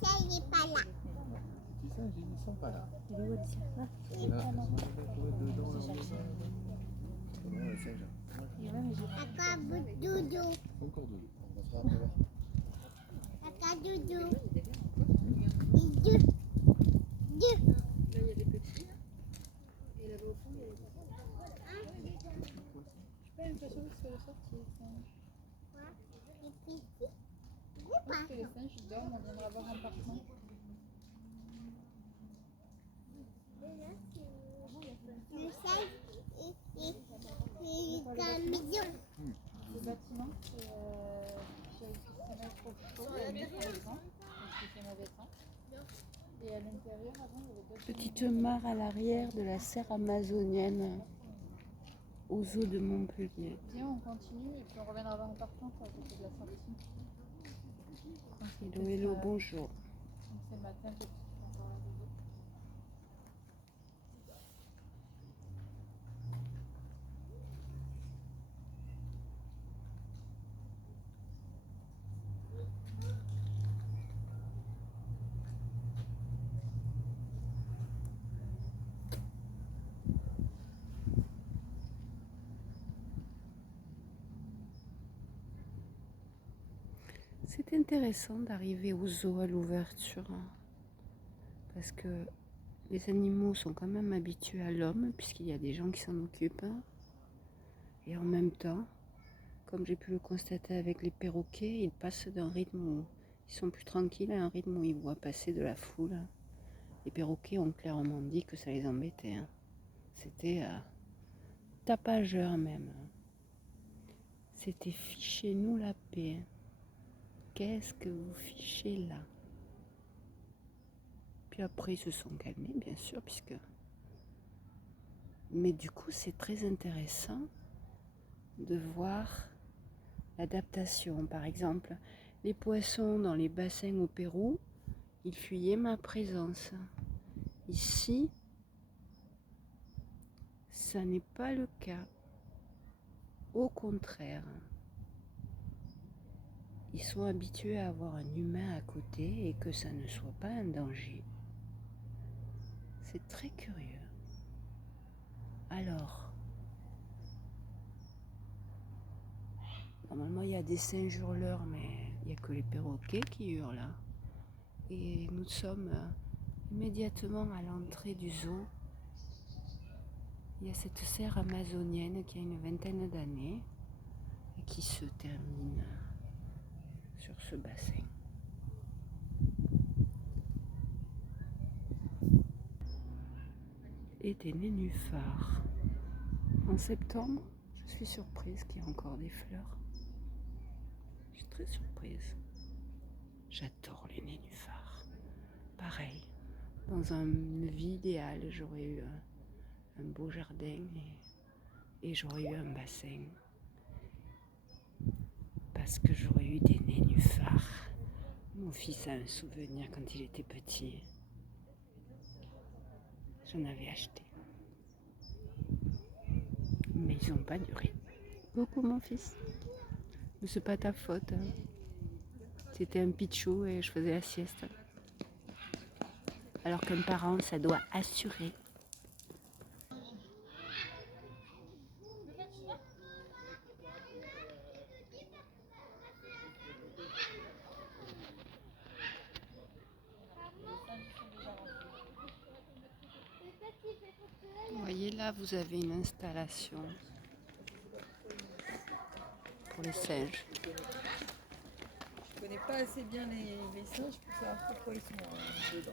Ça, il n'est pas là. Petit singe, ils sont pas là. Il est où, Alicia? Là. Là, ils sont dedans, là, dedans, le singe. Papa, doudou. Encore deux. On va faire après voir. Papa, doudou. Deux. Deux. Là, il y a des petits. Et là-bas au fond, il y a des petits. Je suis pas même pas sûre que ce soit le sorti, les singes. Les petits. Je pense que les singes ils dorment, on viendra voir en partant. Le singe et camion. Le bâtiment, c'est mettre au chaud, il y a mis par exemple, parce que c'est mauvais temps. Et à l'intérieur, avant, il y avait d'autres. Petite mare à l'arrière de la serre amazonienne aux eaux de Montpellier. Viens, on continue et puis on reviendra voir en partant pour côté de la sortie. Hello, hello, bonjour. Donc c'est le matin, peut-être qu'on va encore arriver. C'est intéressant d'arriver aux zoos à l'ouverture parce que les animaux sont quand même habitués à l'homme puisqu'il y a des gens qui s'en occupent. Et en même temps, comme j'ai pu le constater avec les perroquets, ils passent d'un rythme où ils sont plus tranquilles à un rythme où ils voient passer de la foule. Les perroquets ont clairement dit que ça les embêtait. C'était tapageur même. C'était fichez-nous la paix. Qu'est-ce que vous fichez là? Puis après, ils se sont calmés, bien sûr, puisque... Mais du coup, c'est très intéressant de voir l'adaptation. Par exemple, les poissons dans les bassins au Pérou, ils fuyaient ma présence. Ici, ça n'est pas le cas. Au contraire. Ils sont habitués à avoir un humain à côté et que ça ne soit pas un danger. C'est très curieux. Alors, normalement il y a des singes hurleurs, mais il n'y a que les perroquets qui hurlent. Et nous sommes immédiatement à l'entrée du zoo. Il y a cette serre amazonienne qui a une vingtaine d'années et qui se termine sur ce bassin. Et des nénuphars. En septembre, je suis surprise qu'il y ait encore des fleurs. Je suis très surprise. J'adore les nénuphars. Pareil, dans une vie idéale, j'aurais eu un beau jardin et j'aurais eu un bassin. Parce que j'aurais eu des nénuphars. Mon fils a un souvenir quand il était petit. J'en avais acheté. Mais ils n'ont pas duré. Coucou mon fils. Mais c'est pas ta faute. C'était un pitchou et je faisais la sieste. Alors qu'un parent, ça doit assurer. Vous voyez là, vous avez une installation pour les singes. Je connais pas assez bien les singes pour savoir pourquoi ils sont dedans.